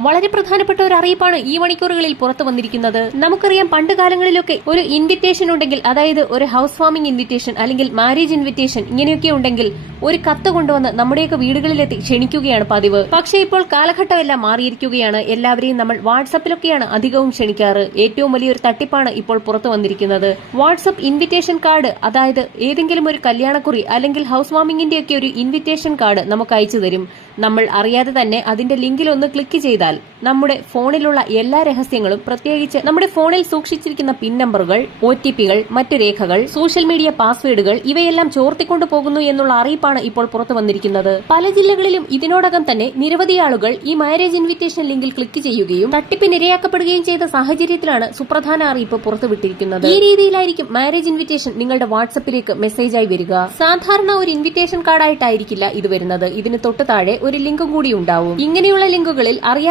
വളരെ പ്രധാനപ്പെട്ട ഒരു അറിയിപ്പാണ് ഈ മണിക്കൂറുകളിൽ പുറത്തു വന്നിരിക്കുന്നത്. നമുക്കറിയാം പണ്ട് കാലങ്ങളിലൊക്കെ ഒരു ഇൻവിറ്റേഷൻ ഉണ്ടെങ്കിൽ, അതായത് ഒരു ഹൌസ് വാമിംഗ് ഇൻവിറ്റേഷൻ അല്ലെങ്കിൽ മാരേജ് ഇൻവിറ്റേഷൻ ഇങ്ങനെയൊക്കെ ഉണ്ടെങ്കിൽ ഒരു കത്ത് കൊണ്ടുവന്ന് നമ്മുടെയൊക്കെ വീടുകളിലെത്തി ക്ഷണിക്കുകയാണ് പതിവ്. പക്ഷേ ഇപ്പോൾ കാലഘട്ടമെല്ലാം മാറിയിരിക്കുകയാണ്. എല്ലാവരെയും നമ്മൾ വാട്സാപ്പിലൊക്കെയാണ് അധികവും ക്ഷണിക്കാറ്. ഏറ്റവും വലിയൊരു തട്ടിപ്പാണ് ഇപ്പോൾ പുറത്തു വന്നിരിക്കുന്നത്. വാട്സാപ്പ് ഇൻവിറ്റേഷൻ കാർഡ്, അതായത് ഏതെങ്കിലും ഒരു കല്യാണക്കുറി അല്ലെങ്കിൽ ഹൌസ് വാമിംഗിന്റെ ഒക്കെ ഒരു ഇൻവിറ്റേഷൻ കാർഡ് നമുക്ക് അയച്ചു തരും. നമ്മൾ അറിയാതെ തന്നെ അതിന്റെ ലിങ്കിൽ ഒന്ന് ക്ലിക്ക് ചെയ്താൽ നമ്മുടെ ഫോണിലുള്ള എല്ലാ രഹസ്യങ്ങളും, പ്രത്യേകിച്ച് നമ്മുടെ ഫോണിൽ സൂക്ഷിച്ചിരിക്കുന്ന പിൻ നമ്പറുകൾ, OTPകൾ, മറ്റു രേഖകൾ, സോഷ്യൽ മീഡിയ പാസ്വേഡുകൾ ഇവയെല്ലാം ചോർത്തിക്കൊണ്ടു പോകുന്നു എന്നുള്ള അറിയിപ്പാണ് ഇപ്പോൾ പുറത്തു വന്നിരിക്കുന്നത്. പല ജില്ലകളിലും ഇതിനോടകം തന്നെ നിരവധി ആളുകൾ ഈ മാരേജ് ഇൻവിറ്റേഷൻ ലിങ്കിൽ ക്ലിക്ക് ചെയ്യുകയും തട്ടിപ്പിന് ഇരയാക്കപ്പെടുകയും ചെയ്ത സാഹചര്യത്തിലാണ് സുപ്രധാന അറിയിപ്പ് പുറത്തുവിട്ടിരിക്കുന്നത്. ഈ രീതിയിലായിരിക്കും മാരേജ് ഇൻവിറ്റേഷൻ നിങ്ങളുടെ വാട്സപ്പിലേക്ക് മെസ്സേജായി വരിക. സാധാരണ ഒരു ഇൻവിറ്റേഷൻ കാർഡായിട്ടായിരിക്കില്ല ഇത് വരുന്നത്. ഇതിന് തൊട്ട് താഴെ ഒരു ലിങ്കും കൂടി ഉണ്ടാവും. ഇങ്ങനെയുള്ള ലിങ്കുകളിൽ അറിയാതെ